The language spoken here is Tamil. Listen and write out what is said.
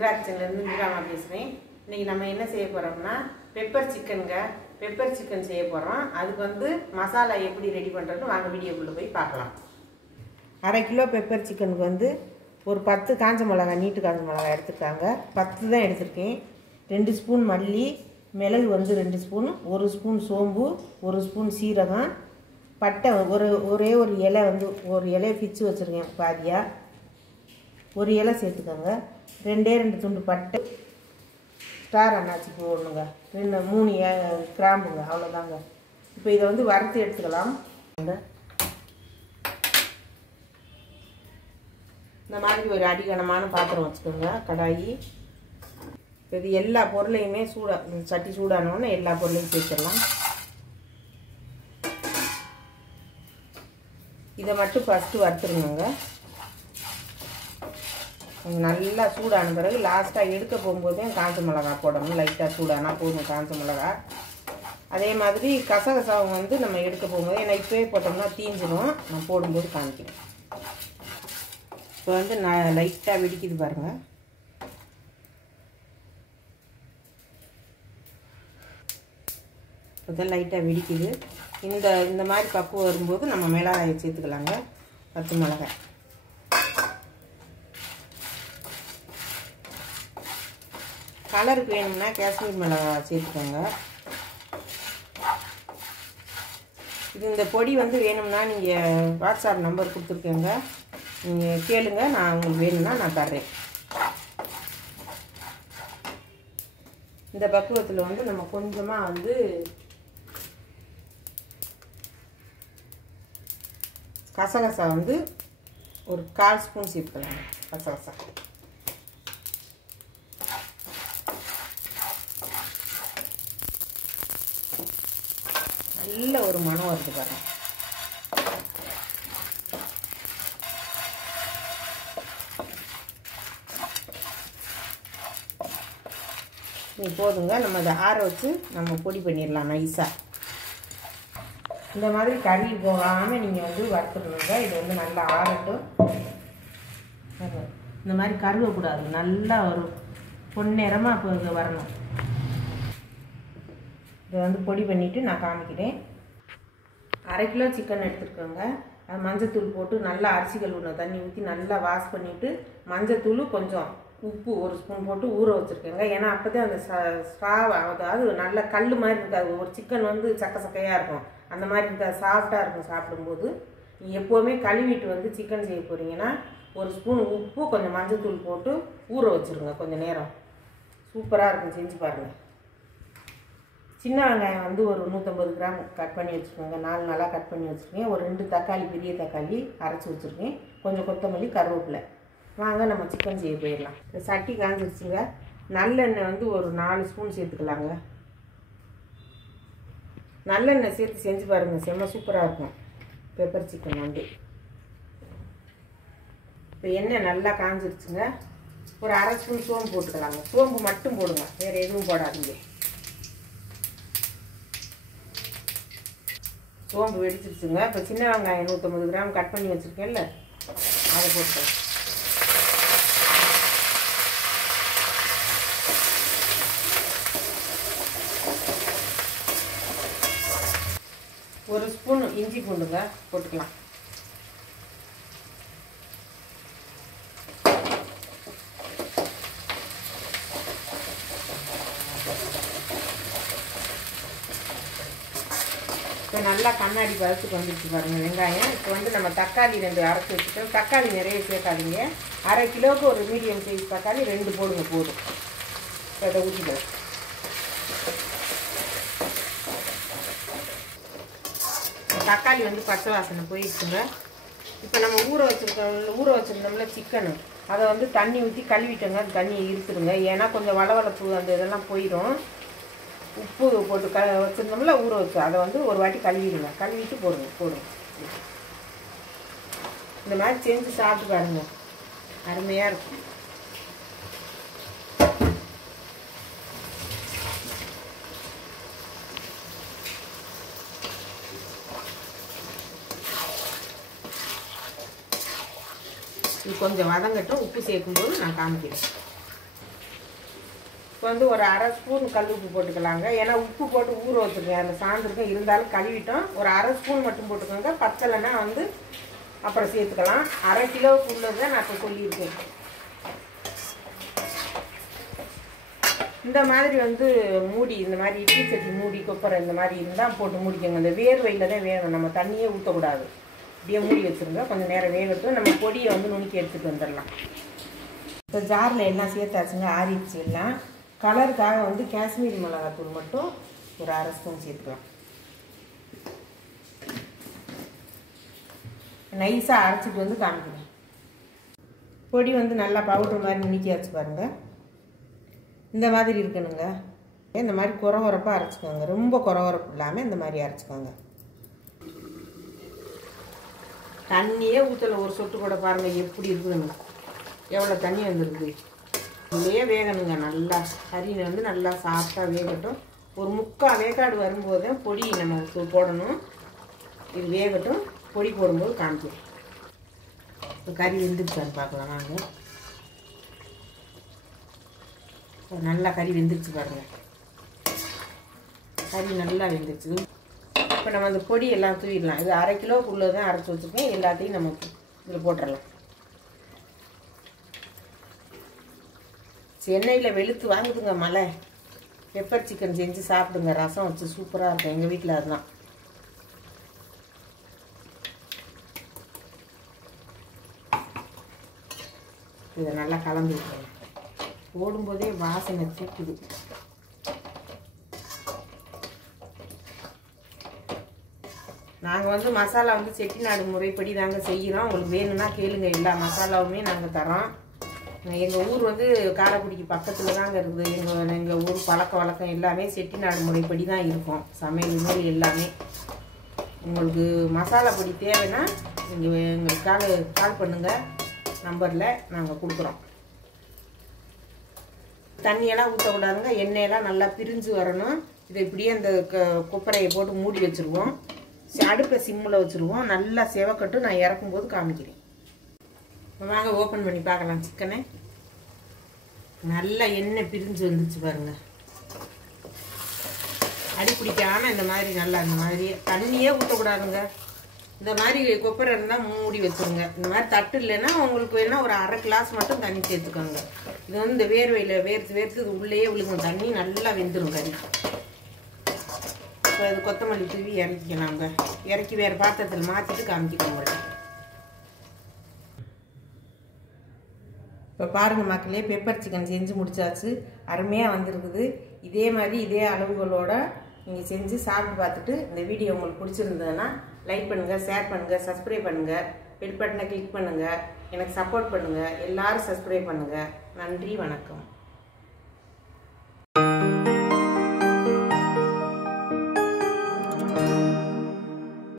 இந்திரா கிச்சன்லேருந்து இந்திராமா பேசுகிறேன். இன்றைக்கி நம்ம என்ன செய்ய போகிறோம்னா பெப்பர் சிக்கனுங்க. பெப்பர் சிக்கன் செய்ய போகிறோம். அதுக்கு வந்து மசாலா எப்படி ரெடி பண்ணுறதுன்னு வாங்க வீடியோக்குள்ளே போய் பார்க்கலாம். 1/2 கிலோ பெப்பர் சிக்கனுக்கு வந்து ஒரு 10 காஞ்ச மிளகா, நீட்டு காஞ்ச மிளகா எடுத்துக்காங்க. 10 தான் எடுத்திருக்கேன். 2 ஸ்பூன் மல்லி, மிளகு வந்து 2 ஸ்பூன், 1 ஸ்பூன் சோம்பு, 1 ஸ்பூன் சீரகம், பட்டை ஒரே ஒரு இலை வந்து ஒரு இலையை பிச்சு வச்சுருக்கேன் பாதியாக, ஒரு இலை சேர்த்துக்கோங்க. 2 துண்டு பட்டை, ஸ்டார் அன்னாச்சி போடணுங்க, 3 கிராம்புங்க, அவ்வளோதாங்க. இப்போ இதை வந்து வறுத்து எடுத்துக்கலாம். இந்த மாதிரி ஒரு அடிகனமான பாத்திரம் வச்சுக்கோங்க, கடாயி. இது எல்லா பொருளையுமே சட்டி சூடானோன்னு எல்லா பொருளையும் சேர்த்துடலாம். இதை மட்டும் ஃபஸ்ட்டு வறுத்துருங்க. நல்லா சூடான பிறகு லாஸ்ட்டாக எடுக்க போகும்போதே காஞ்ச மிளகா போடணும். லைட்டாக சூடானா போதும் காஞ்ச மிளகா. அதே மாதிரி கசகசாவும் வந்து நம்ம எடுக்க போகும்போது, ஏன்னா இப்போயே போட்டோம்னா தீஞ்சிடும், நான் போடும்போது காமிக்கிறேன். இப்போ வந்து நான் லைட்டாக வெடிக்குது பாருங்கள். இப்போ லைட்டாக வெடிக்குது. இந்த மாதிரி பக்குவம் வரும்போது நம்ம மிளகாயை சேர்த்துக்கலாங்க. 10 மிளகாய். கலருக்கு வேணும்னா காஷ்மீர் மிளகாய் சேர்த்துக்கோங்க. இந்த பொடி வந்து வேணும்னா நீங்கள் வாட்ஸ்அப் நம்பர் கொடுத்துருக்கேங்க, நீங்கள் கேளுங்க, நான் உங்களுக்கு வேணும்னா நான் தர்றேன். இந்த பக்குவத்தில் வந்து நம்ம கொஞ்சமாக வந்து கசகசா வந்து ஒரு 1/4 ஸ்பூன் சேர்த்துக்கலாங்க. கசகசா நல்ல ஒரு மனம் வருது பாருங்க. நீ போதுங்க, நம்ம அதை ஆற வச்சு நம்ம பொடி பண்ணிடலாம் நைஸாக. இந்த மாதிரி கறி போகாமல் நீங்கள் வந்து வறுத்துடுங்க. இது வந்து நல்லா ஆறட்டும். இந்த மாதிரி கருவக்கூடாது, நல்லா ஒரு பொன்னிறமாக இப்போ இங்கே வரணும். இதை வந்து பொடி பண்ணிவிட்டு நான் காமிக்கிறேன். 1/2 கிலோ சிக்கன் எடுத்துருக்கோங்க. அது மஞ்சத்தூள் போட்டு நல்லா அரிசி கழுவுன தண்ணி ஊற்றி நல்லா வாஷ் பண்ணிவிட்டு, மஞ்சத்தூள் கொஞ்சம் உப்பு 1 ஸ்பூன் போட்டு ஊற வச்சுருக்கேங்க. ஏன்னா அப்போ தான் அந்த அதாவது நல்ல கல் மாதிரி இருக்காது. ஒரு சிக்கன் வந்து சக்கையாக இருக்கும், அந்த மாதிரி இருக்காது, சாஃப்டாக இருக்கும் சாப்பிடும்போது. நீங்கள் எப்போவுமே கழுவிட்டு வந்து சிக்கன் செய்ய போகிறீங்கன்னா 1 ஸ்பூன் உப்பு, கொஞ்சம் மஞ்சத்தூள் போட்டு ஊற வச்சுருங்க கொஞ்சம் நேரம். சூப்பராக இருக்கும், செஞ்சு பாருங்கள். சின்ன வெங்காயம் வந்து ஒரு 150 கிராம் கட் பண்ணி வச்சுக்கோங்க. 4 நாளாக கட் பண்ணி வச்சுருக்கேன். ஒரு 2 தக்காளி, பெரிய தக்காளி அரைச்சி வச்சுருக்கேன். கொஞ்சம் கொத்தமல்லி, கருவேப்பிலை. வாங்க நம்ம சிக்கன் செய்ய போயிடலாம். இந்த சட்டி காஞ்சிருச்சுங்க. நல்லெண்ணெய் வந்து ஒரு 4 ஸ்பூன் சேர்த்துக்கலாங்க. நல்லெண்ணெய் சேர்த்து செஞ்சு பாருங்கள், செம்ம சூப்பராக இருக்கும் பெப்பர் சிக்கன் வந்து. இப்போ எண்ணெய் நல்லா காஞ்சிருச்சுங்க. ஒரு 1/2 ஸ்பூன் சோம்பு போட்டுக்கலாங்க. சோம்பு மட்டும் போடுங்க, வேறு எதுவும் போடாதீங்க. சோம்பு வெடிச்சிருச்சுங்க. இப்போ சின்ன வெங்காயம் 150 கிராம் கட் பண்ணி வச்சுருக்கேன்ல, அதை போட்டுக்கலாம். ஒரு ஸ்பூன் இஞ்சி பூண்டுங்க போட்டுக்கலாம். இப்போ நல்லா கண்ணாடி பதத்துக்கு வந்துடுச்சு பாருங்கள் வெங்காயம். இப்போ வந்து நம்ம தக்காளி 2 அரைச்சி வச்சுட்டோம். தக்காளி நிறைய சேர்க்காதீங்க. 1/2 கிலோவுக்கு ஒரு மீடியம் சைஸ் தக்காளி 2 போடுங்க போதும். அதை ஊற்றிக்கலாம். தக்காளி வந்து பச்சை வாசனை போயிடுச்சுங்க. இப்போ நம்ம ஊற வச்சுருந்தோம்ல சிக்கனு, அதை வந்து தண்ணி ஊற்றி கழுவிட்டோங்க. அந்த தண்ணியை இருத்துடுங்க, ஏன்னா கொஞ்சம் வளவளப்பு அந்த இதெல்லாம் போயிடும். உப்பு போட்டு வச்சுருந்தோம்ல ஊற வச்சு, அதை வந்து ஒரு வாட்டி கழுவிடுங்க. கழுவிட்டு போடுங்க. இந்த மாதிரி செஞ்சு சாப்பிட்டு பாருங்க, அருமையாக இருக்கும். இது கொஞ்சம் வதங்கட்டும். உப்பு சேர்க்கும்போது நான் காமிக்கிறேன். இப்போ வந்து ஒரு அரை ஸ்பூன் கல் உப்பு போட்டுக்கலாங்க. ஏன்னா உப்பு போட்டு ஊற வச்சுருக்கேன், அதில் சாந்திருக்கேன். இருந்தாலும் கழுவிட்டோம். ஒரு அரை ஸ்பூன் மட்டும் போட்டுக்கோங்க. பச்சைலைன்னா வந்து அப்புறம் சேர்த்துக்கலாம். அரை கிலோவுக்கு உள்ளதை நான் இப்போ சொல்லியிருக்கேன். இந்த மாதிரி வந்து மூடி, இந்த மாதிரி இட்லி சட்டி மூடி கொப்பரை இந்த மாதிரி இருந்தால் போட்டு மூடிக்கோங்க. இந்த வேர்வையில் தான் வேணும், நம்ம தண்ணியே ஊற்றக்கூடாது. இப்படியே மூடி வச்சுருங்க. கொஞ்சம் நேரம் வேகட்டும். நம்ம பொடியை வந்து நுணுக்கி எடுத்துகிட்டு வந்துடலாம். இப்போ ஜாரில் எல்லாம் சேர்த்தாச்சுங்க, ஆறிடுச்சு எல்லாம். கலருக்காக வந்து காஷ்மீரி மிளகாத்தூள் மட்டும் ஒரு அரை ஸ்பூன் சேர்த்துக்கலாம். நைஸாக அரைச்சிட்டு வந்து காமிக்கிறேன். பொடி வந்து நல்லா பவுடர் மாதிரி நுணுக்கியாச்சு பாருங்கள். இந்த மாதிரி இருக்கணுங்க. இந்த மாதிரி குறவரப்பாக அரைச்சிக்கோங்க. ரொம்ப குறவரப்பு இல்லாமல் இந்த மாதிரி அரைச்சிக்கோங்க. தண்ணியே ஊற்றலை, ஒரு சொட்டு கூட பாருங்கள் எப்படி இருக்குதுங்க. எவ்வளோ தண்ணி வந்துருக்கு. இதுலேயே வேகணுங்க. நல்லா கறி வந்து நல்லா சாஃப்டாக வேகட்டும். ஒரு 3/4 வேக்காடு வரும்போது பொடி நம்ம போடணும். இது வேகட்டும். பொடி போடும்போது காமிக்கிறேன். இப்போ கறி வெந்துருச்சான்னு பார்க்கலாம் வாங்க. நல்லா கறி வெந்துருச்சு பாருங்கள். கறி நல்லா வெந்துருச்சு. இப்போ நம்ம அந்த பொடி எல்லாம் தூவிடலாம். இது அரை கிலோக்குள்ளே தான் அரைச்சி வச்சுருக்கேன். எல்லாத்தையும் நம்ம இதில் போட்டுடலாம். சென்னையில் வெளுத்து வாங்குதுங்க மழை. பெப்பர் சிக்கன் செஞ்சு சாப்பிடுங்க. ரசம் வச்சு சூப்பராக இருக்கும். எங்கள் வீட்டில் அதுதான். இதை நல்லா கலந்து விட்டுருங்க. போடும்போதே வாசனை தூக்குது. நாங்கள் வந்து மசாலா வந்து செட்டிநாடு முறைப்படி தாங்க செய்கிறோம். உங்களுக்கு வேணும்னா கேளுங்க. எல்லா மசாலாவுமே நாங்கள் தரோம். எங்கள் ஊர் வந்து காரைக்குடிக்கு பக்கத்தில் தாங்க இருக்குது. எங்கள் ஊர் பழக்க வழக்கம் எல்லாமே செட்டிநாடு முறைப்படி தான் இருக்கும். சமையல் மேல் எல்லாமே. உங்களுக்கு மசாலா பொடி தேவைன்னா நீங்கள் எங்களுக்கு கால் பண்ணுங்கள். நம்பரில் நாங்கள் கொடுக்குறோம். தண்ணியெல்லாம் ஊற்றக்கூடாதுங்க. எண்ணெயெல்லாம் நல்லா பிரிஞ்சு வரணும். இதை இப்படியே அந்த கொப்பரையை போட்டு மூடி வச்சுருவோம். அடுப்பை சிம்மில் வச்சுருவோம். நல்லா செவக்கட்டும். நான் இறக்கும்போது காமிக்கிறேன். வாங்க ஓப்பன் பண்ணி பார்க்கலாம். சிக்கனை நல்லா எண்ணெய் பிரிஞ்சு வந்துச்சு பாருங்க. அடி பிடிக்காமல் இந்த மாதிரி நல்லா இந்த மாதிரி தண்ணியே ஊற்றக்கூடாதுங்க. இந்த மாதிரி கொப்பரை இருந்தால் மூடி வச்சுருங்க. இந்த மாதிரி தட்டு இல்லைன்னா உங்களுக்கு வேணால் ஒரு அரை கிளாஸ் மட்டும் தண்ணி சேர்த்துக்கோங்க. இது வந்து இந்த வேர்வையில் வேர்த்து இது உள்ளேயே விழுகும். தண்ணி நல்லா வெந்துடும் கறி. இப்போ இது கொத்தமல்லி தூவி இறக்கிக்கலாங்க. இறக்கி வேறு பாத்திரத்தில் மாற்றிட்டு காமிக்கிறோம். இப்போ பாருங்கள் மக்களே, பெப்பர் சிக்கன் செஞ்சு முடிச்சாச்சு. அருமையாக வந்திருக்குது. இதே மாதிரி இதே அளவுகளோட நீங்கள் செஞ்சு சாப்பிட்டு பார்த்துட்டு இந்த வீடியோ உங்களுக்கு பிடிச்சிருந்ததுன்னா லைக் பண்ணுங்கள், ஷேர் பண்ணுங்கள், சப்ஸ்கிரைப் பண்ணுங்கள், பெல் பட்டனை கிளிக் பண்ணுங்கள். எனக்கு சப்போர்ட் பண்ணுங்கள். எல்லோரும் சப்ஸ்கிரைப் பண்ணுங்கள். நன்றி, வணக்கம்.